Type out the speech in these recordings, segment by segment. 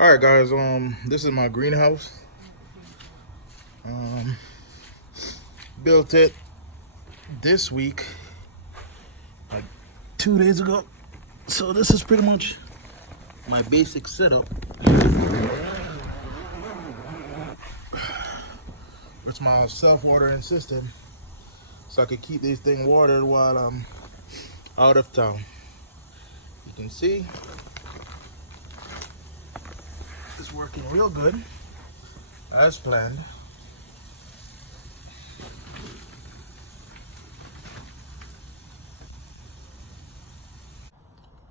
All right, guys. This is my greenhouse. Um, Built it this week, like 2 days ago. So this is pretty much my basic setup. It's my self-watering system, so I can keep this thing watered while I'm out of town. You can see it's working real good as planned.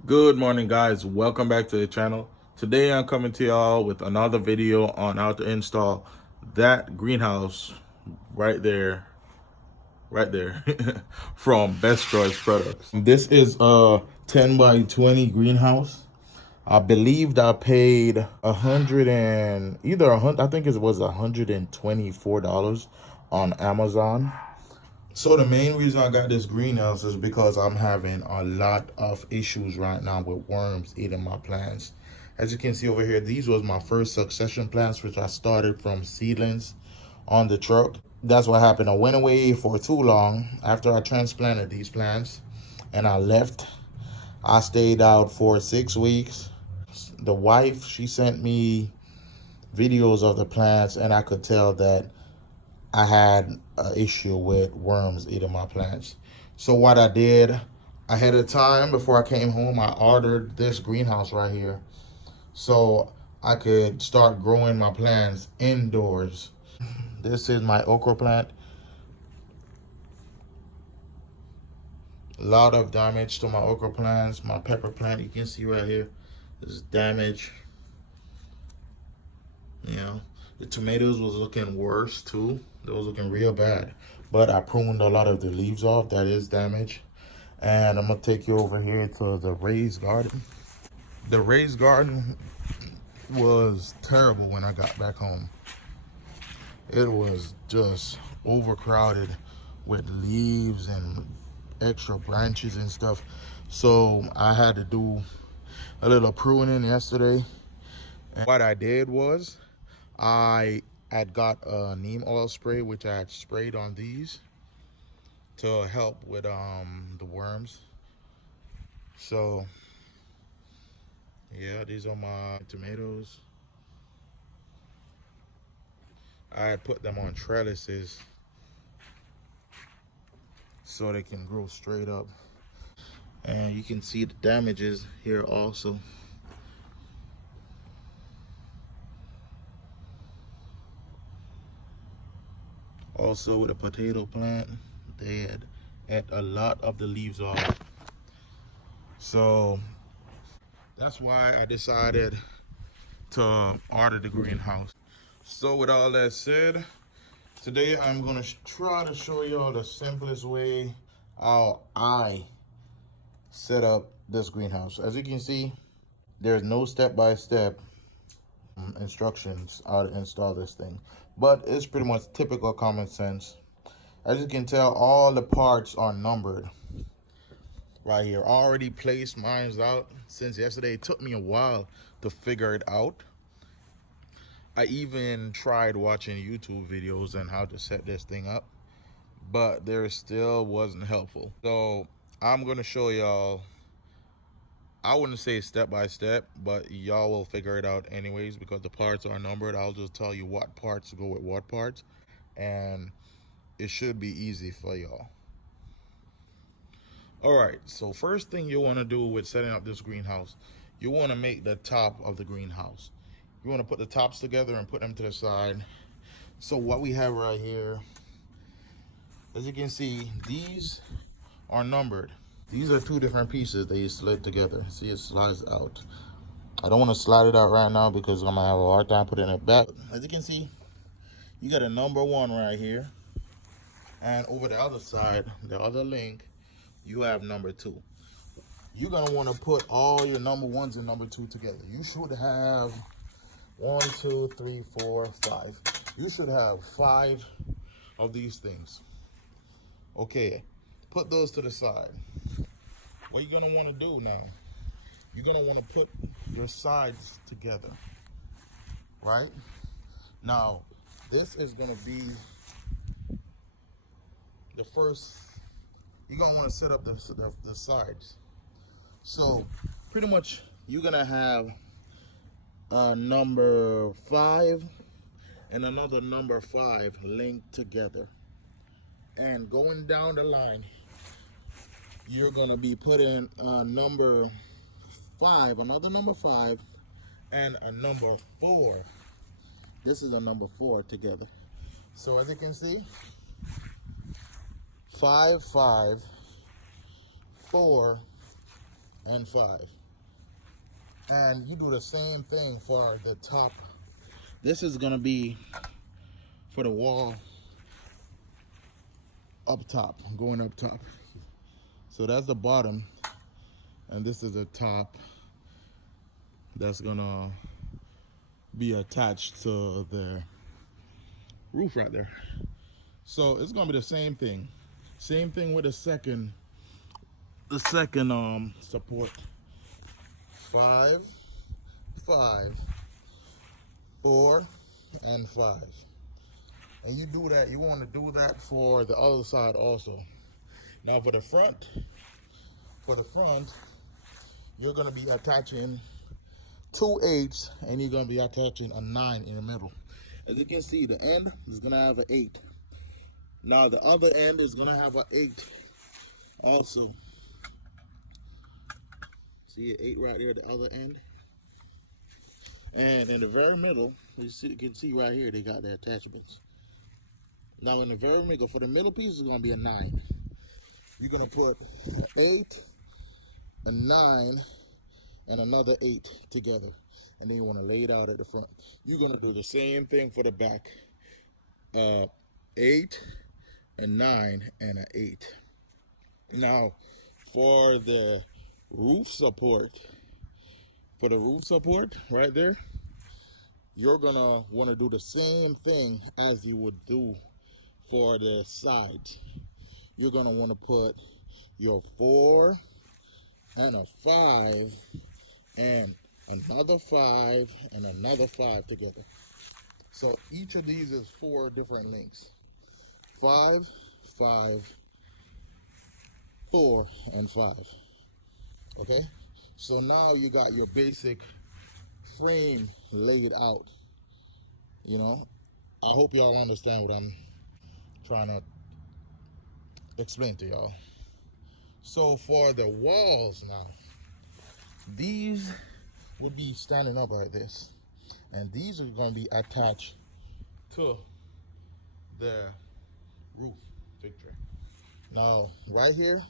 Good morning, guys. Welcome back to the channel. Today I'm coming to y'all with another video on how to install that greenhouse right there from Best Choice Products. This is a 10 by 20 greenhouse. I believed I paid I think it was $124 on Amazon. So the main reason I got this greenhouse is because I'm having a lot of issues right now with worms eating my plants. As you can see over here, these was my first succession plants, which I started from seedlings on the truck. That's what happened. I went away for too long after I transplanted these plants and I left. I stayed out for 6 weeks. The wife, she sent me videos of the plants and I could tell that I had an issue with worms eating my plants. So what I did ahead of time before I came home, I ordered this greenhouse right here so I could start growing my plants indoors. This is my okra plant. A lot of damage to my okra plants. My pepper plant, you can see right here, is damage. You know, the tomatoes was looking worse too. They was looking real bad. But I pruned a lot of the leaves off. That is damage. And I'm gonna take you over here to the raised garden. The raised garden was terrible when I got back home. It was just overcrowded with leaves and extra branches and stuff. So I had to do a little pruning yesterday. And what I did was I had got a neem oil spray, which I had sprayed on these to help with the worms. So yeah, these are my tomatoes. I had put them on trellises so they can grow straight up. And you can see the damages here also. Also with a potato plant, they had ate a lot of the leaves off. So that's why I decided to order the greenhouse. So with all that said, today I'm gonna try to show y'all the simplest way how I set up this greenhouse. As you can see, there's no step-by-step instructions how to install this thing, but it's pretty much typical common sense. As you can tell, all the parts are numbered right here. Already placed mine's out since yesterday. It took me a while to figure it out. I even tried watching YouTube videos on how to set this thing up, but there still wasn't helpful. So I'm gonna show y'all. I wouldn't say step by step, but y'all will figure it out anyways because the parts are numbered. I'll just tell you what parts go with what parts, and it should be easy for y'all. All right, so first thing you want to do with setting up this greenhouse, you want to make the top of the greenhouse. You want to put the tops together and put them to the side. So what we have right here, as you can see, these are numbered. These are two different pieces that you slid together. See, it slides out. I don't want to slide it out right now because I'm gonna have a hard time putting it back. As you can see, you got a number 1 right here, and over the other side, the other link, you have number 2. You're gonna want to put all your number 1s and number 2 together. You should have 1, 2, 3, 4, 5. You should have 5 of these things. Okay, put those to the side. What you're gonna want to do now, you're gonna want to put your sides together. right? Now, this is gonna be the first, you're gonna wanna set up the sides. So pretty much you're gonna have a number 5 and another number 5 linked together. And going down the line, you're gonna be putting a number 5, another number 5, and a number 4. This is a number 4 together. So as you can see, 5, 5, 4, and 5. And you do the same thing for the top. This is gonna be for the wall up top, going up top. So that's the bottom, and this is the top that's gonna be attached to the roof right there. So it's gonna be the same thing. Same thing with the second support. 5, 5, 4, and 5. And you do that, you want to do that for the other side also. Now for the front, you're going to be attaching 2 8s, and you're going to be attaching a 9 in the middle. As you can see, the end is going to have an 8. Now the other end is going to have an 8 also. See an 8 right there at the other end. And in the very middle, you can see right here, they got the attachments. Now in the very middle, for the middle piece, is going to be a 9. You're going to put an 8, a 9, and another 8 together. And then you want to lay it out at the front. You're going to do the same thing for the back. 8, a 9, and an 8. Now, for the roof support, right there, you're going to want to do the same thing as you would do for the sides. You're going to want to put your 4 and a 5 and another 5 and another 5 together. So each of these is 4 different lengths. 5, 5, 4, and 5. Okay? So now you got your basic frame laid out. You know, I hope y'all understand what I'm trying to explain to y'all. So for the walls now, these would be standing up like this, and these are going to be attached to the roof fixture. Now right here,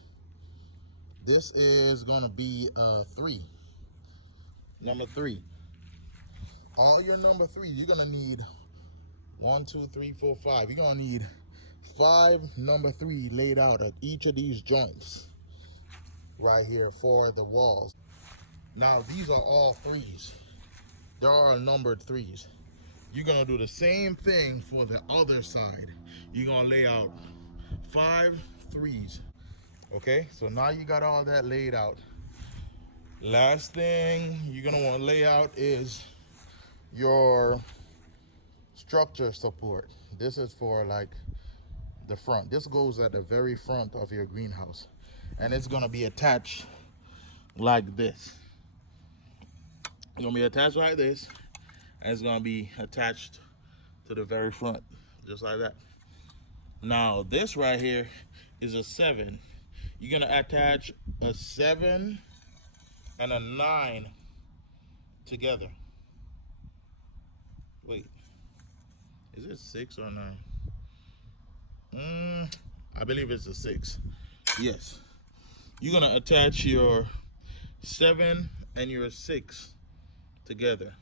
this is going to be 3, number 3. All your number 3, you're going to need 1, 2, 3, 4, 5. You're going to need 5 number 3 laid out at each of these joints right here for the walls. Now these are all 3s. There are numbered 3s. You're gonna do the same thing for the other side. You're gonna lay out 5 3s. Okay, so now you got all that laid out. Last thing you're gonna want to lay out is your structure support. This is for like the front. This goes at the very front of your greenhouse, and it's gonna be attached like this. It's gonna be attached like this, and it's gonna be attached to the very front, just like that. Now this right here is a 7. You're gonna attach a 7 and a 9 together. Wait, is it 6 or 9? I believe it's a 6. Yes. You're gonna attach your 7 and your 6 together,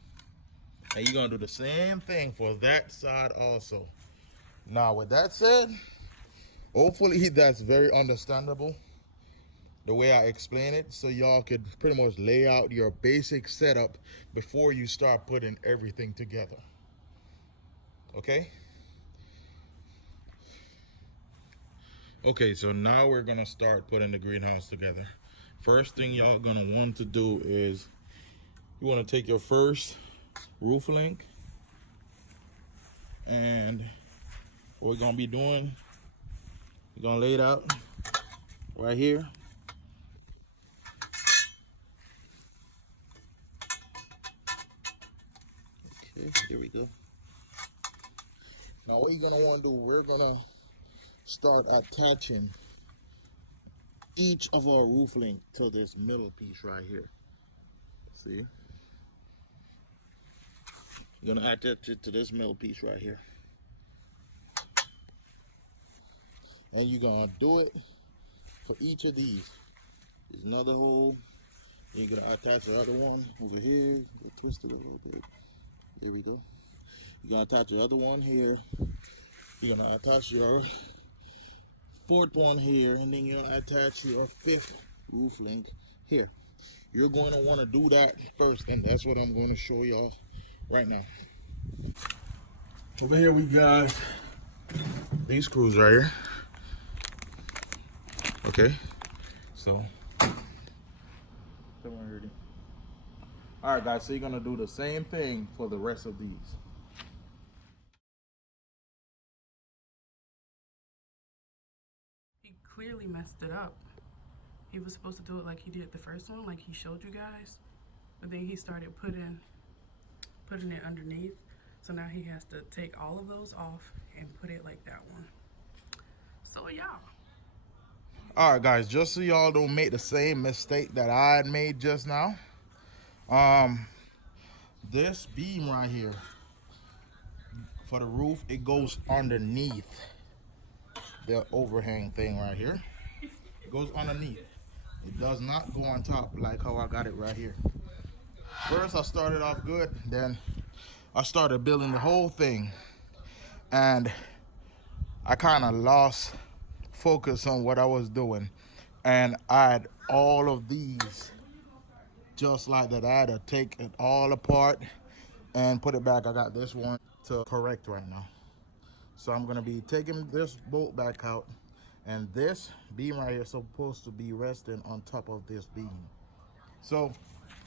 and you're gonna do the same thing for that side also. Now with that said, hopefully that's very understandable the way I explain it, so y'all could pretty much lay out your basic setup before you start putting everything together. Okay? Okay, so now we're gonna start putting the greenhouse together. First thing y'all gonna want to do is you wanna take your first roof link And what we're gonna be doing, we're gonna lay it out right here. Okay, here we go. Now what you're gonna wanna do, we're gonna start attaching each of our roof link to this middle piece right here. See? You're gonna attach it to this middle piece right here. And you're gonna do it for each of these. There's another hole. You're gonna attach the other one over here. We'll twist it a little bit. There we go. You're gonna attach the other one here. You're gonna attach your fourth one here, and then you're gonna attach your fifth roof link here. You're going to want to do that first, and that's what I'm going to show y'all right now. Over here we got these screws right here. Okay, so all right guys, so you're gonna do the same thing for the rest of these. He clearly messed it up. He was supposed to do it like he did the first one, like he showed you guys, but then he started putting it underneath. So now he has to take all of those off and put it like that one. So yeah. All right guys, just so y'all don't make the same mistake that I had made just now, this beam right here for the roof, it goes underneath the overhang thing right here. It goes underneath. It does not go on top like how I got it right here. First I started off good, then I started building the whole thing, and I kind of lost focus on what I was doing, and I had all of these just like that. I had to take it all apart and put it back. I got this one to correct right now, so I'm gonna be taking this bolt back out, and this beam right here is supposed to be resting on top of this beam. So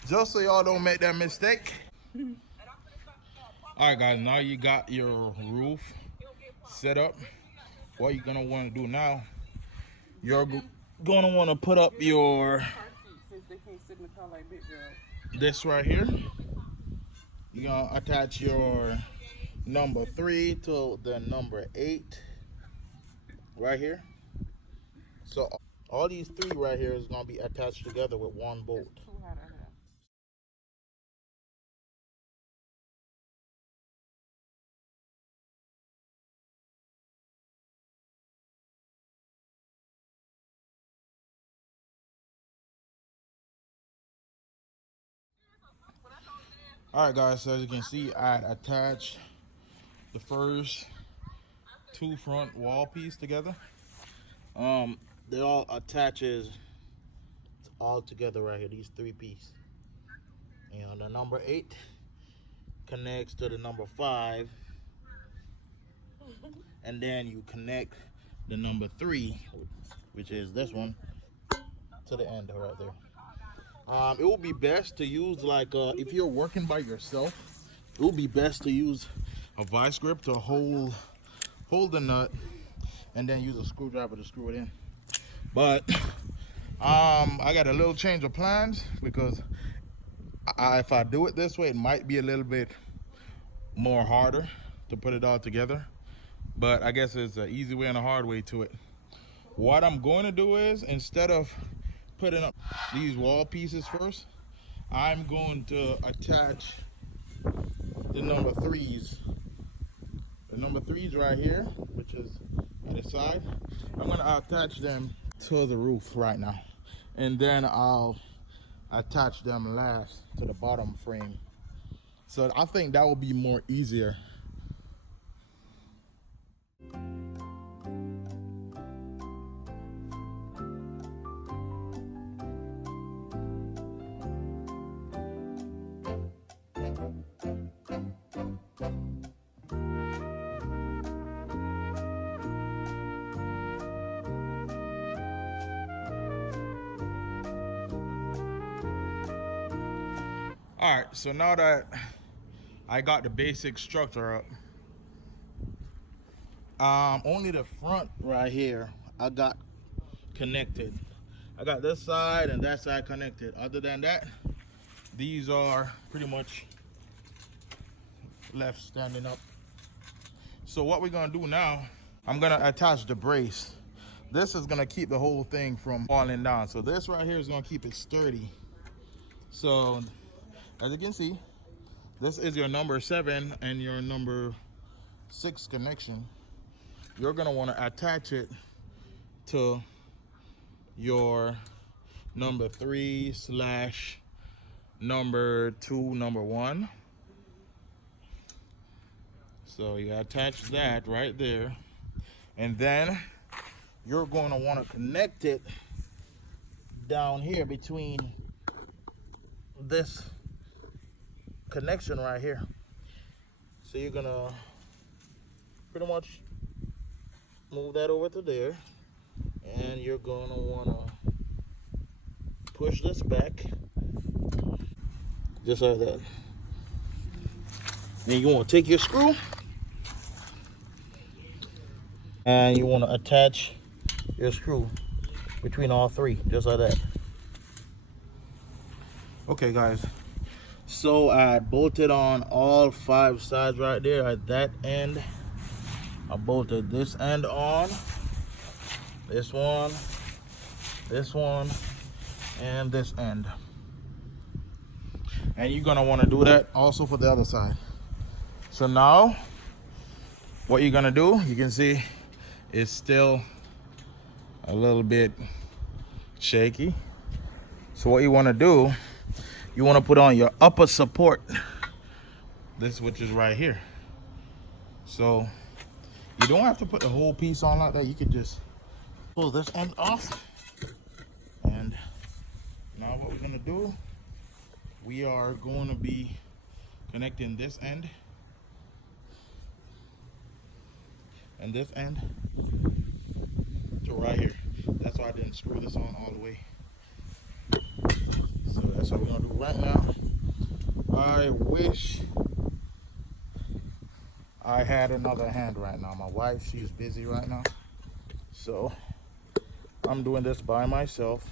just so y'all don't make that mistake. All right guys, now you got your roof set up. What you're gonna want to do now, you're gonna want to put up your this right here. You're gonna attach your number 3 to the number 8 right here. So all these 3 right here is gonna be attached together with one bolt. All right guys, so as you can see, I attached the first 2 front wall piece together. They all attaches all together right here, these 3 pieces. You know, the number 8 connects to the number 5, and then you connect the number 3, which is this one, to the end right there. It would be best to use, like, if you're working by yourself, it would be best to use a vice grip to hold the nut, and then use a screwdriver to screw it in. But I got a little change of plans, because if I do it this way, it might be a little bit more harder to put it all together. But I guess it's an easy way and a hard way to it. What I'm going to do is, instead of putting up these wall pieces first, I'm going to attach the number 3s. The number 3s right here, which is on the side, I'm going to attach them to the roof right now. And then I'll attach them last to the bottom frame. So I think that will be more easier. All right, so now that I got the basic structure up, Only the front right here I got connected. I got this side and that side connected. Other than that, these are pretty much left standing up. So what we're gonna do now, I'm gonna attach the brace. This is gonna keep the whole thing from falling down. So this right here is gonna keep it sturdy. So as you can see, this is your number 7 and your number 6 connection. You're gonna wanna attach it to your number 3 / number 2, number 1. So you attach that right there, and then you're going to want to connect it down here between this connection right here. So you're gonna pretty much move that over to there, and you're gonna want to push this back just like that. Then you want to take your screw and you want to attach your screw between all 3 just like that. Okay guys, so I bolted on all 5 sides right there. At that end I bolted this end on, this one, and this end. And you're gonna want to do that also for the other side. So now what you're gonna do, you can see it's still a little bit shaky. So what you want to do, you want to put on your upper support, this which is right here. So you don't have to put the whole piece on like that. You could just pull this end off. And now what we're gonna do, we are going to be connecting this end and this end to right here. That's why I didn't screw this on all the way. So that's what we're gonna do right now. I wish I had another hand right now. My wife, she's busy right now, so I'm doing this by myself.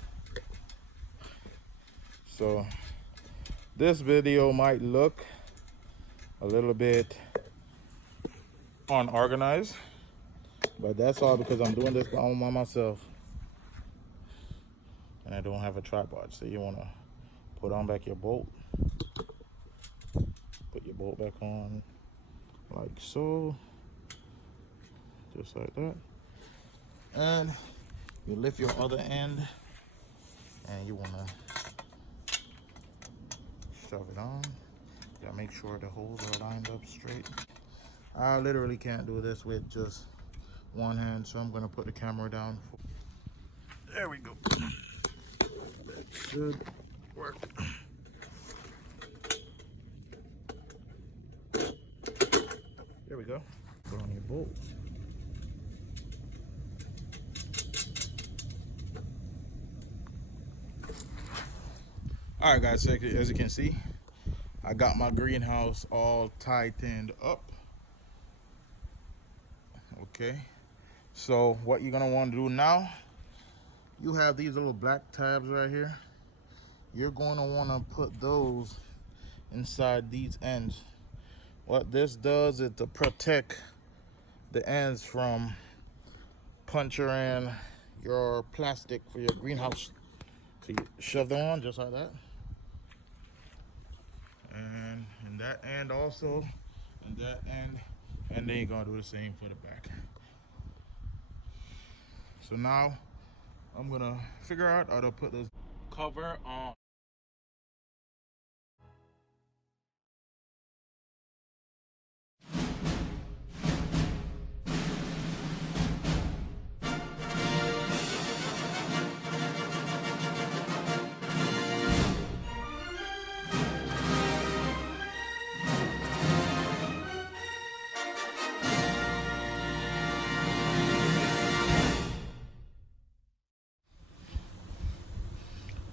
So this video might look a little bit unorganized, but that's all because I'm doing this by myself and I don't have a tripod. So you want to put on back your bolt, put your bolt back on like so, just like that, and you lift your other end and you want to shove it on. You gotta make sure the holes are lined up straight. I literally can't do this with just one hand, so I'm gonna put the camera down. There we go. That should work. There we go. Put on your bolt. All right, guys. So as you can see, I got my greenhouse all tightened up. Okay. So what you're gonna want to do now, you have these little black tabs right here. You're going to want to put those inside these ends. What this does is to protect the ends from puncturing your plastic for your greenhouse. So you shove them on just like that. And that end also, and that end, and then you're gonna do the same for the back. So now I'm gonna figure out how to put this cover on.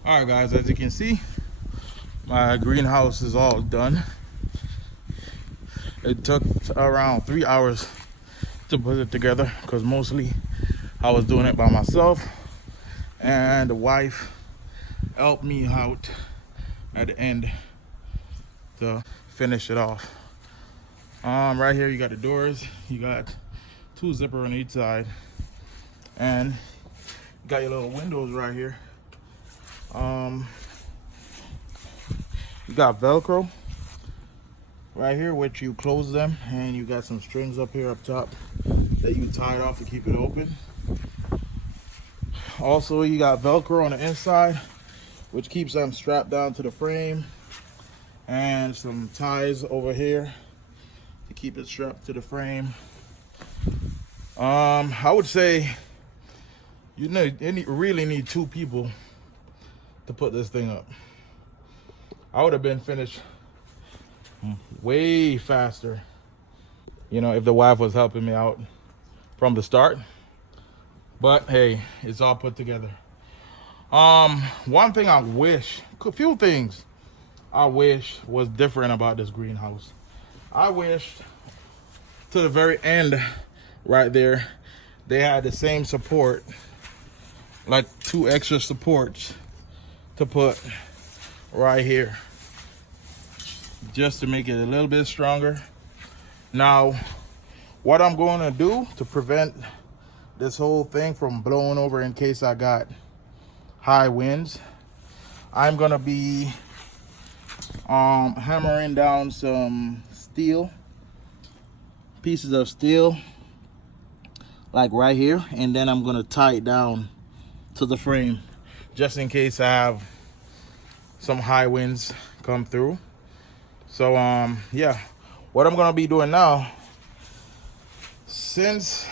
All right, guys, as you can see, my greenhouse is all done. It took around 3 hours to put it together, because mostly I was doing it by myself, and the wife helped me out at the end to finish it off. Right here you got the doors, you got 2 zippers on each side, and you got your little windows right here. You got Velcro right here, which you close them, and you got some strings up here up top that you tie it off to keep it open. Also, you got Velcro on the inside, which keeps them strapped down to the frame, and some ties over here to keep it strapped to the frame. I would say you really need 2 people to put this thing up. I would have been finished way faster, you know, if the wife was helping me out from the start. But hey, it's all put together. One thing I wish, a few things I wish was different about this greenhouse. I wished to the very end right there, they had the same support, like 2 extra supports to put right here, just to make it a little bit stronger. Now, what I'm going to do to prevent this whole thing from blowing over in case I got high winds, I'm gonna be hammering down some pieces of steel, like right here, and then I'm gonna tie it down to the frame just in case I have some high winds come through. So yeah, what I'm gonna be doing now, since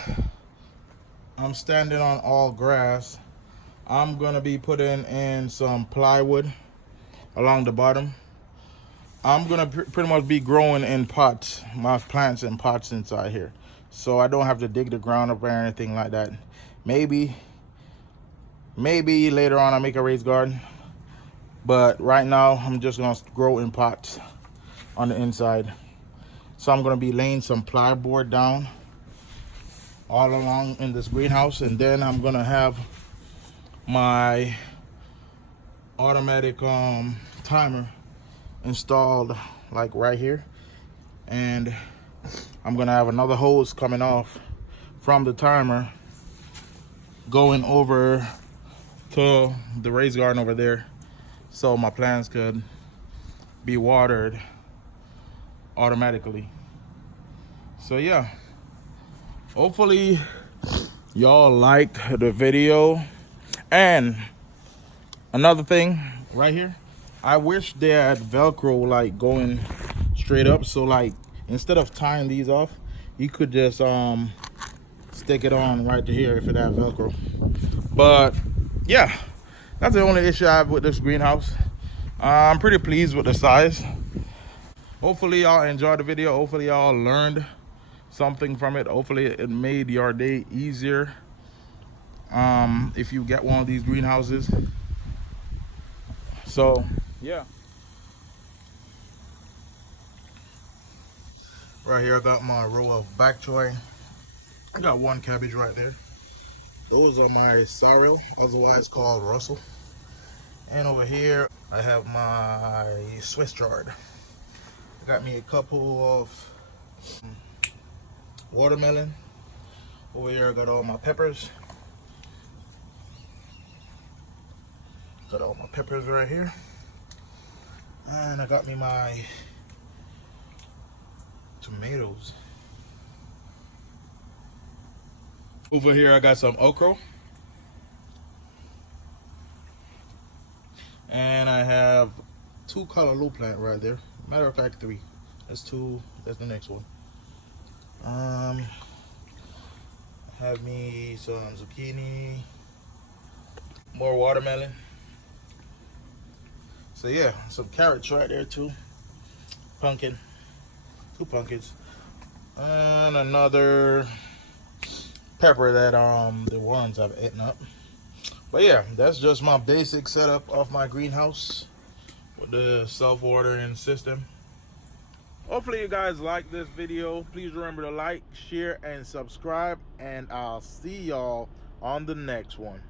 I'm standing on all grass, I'm gonna be putting in some plywood along the bottom. I'm gonna pretty much be growing in pots, my plants in pots inside here, so I don't have to dig the ground up or anything like that. Maybe later on I'll make a raised garden, but right now I'm just gonna grow in pots on the inside. So I'm gonna be laying some plywood down all along in this greenhouse, and then I'm gonna have my automatic timer installed like right here, and I'm gonna have another hose coming off from the timer going over to the raised garden over there, so my plants could be watered automatically. So yeah, hopefully y'all liked the video. And another thing right here, I wish they had Velcro like going straight up, so like instead of tying these off, you could just stick it on right to here if it had Velcro. But yeah, that's the only issue I have with this greenhouse. I'm pretty pleased with the size. Hopefully y'all enjoyed the video. Hopefully y'all learned something from it. Hopefully it made your day easier if you get one of these greenhouses. So yeah, right here I got my row of bok choy. I got 1 cabbage right there. Those are my sorrel, otherwise called Russell. And over here I have my Swiss chard. I got me a couple of watermelon. Over here I got all my peppers. Got all my peppers right here. And I got me my tomatoes. Over here I got some okra. And I have 2 callaloo plant right there. Matter of fact, 3. That's 2. That's the next one. Have me some zucchini, more watermelon. So yeah, some carrots right there too. Pumpkin, 2 pumpkins, and another pepper that the worms have eaten up. But yeah, that's just my basic setup of my greenhouse with the self-watering system. Hopefully you guys like this video. Please remember to like, share, and subscribe, and I'll see y'all on the next one.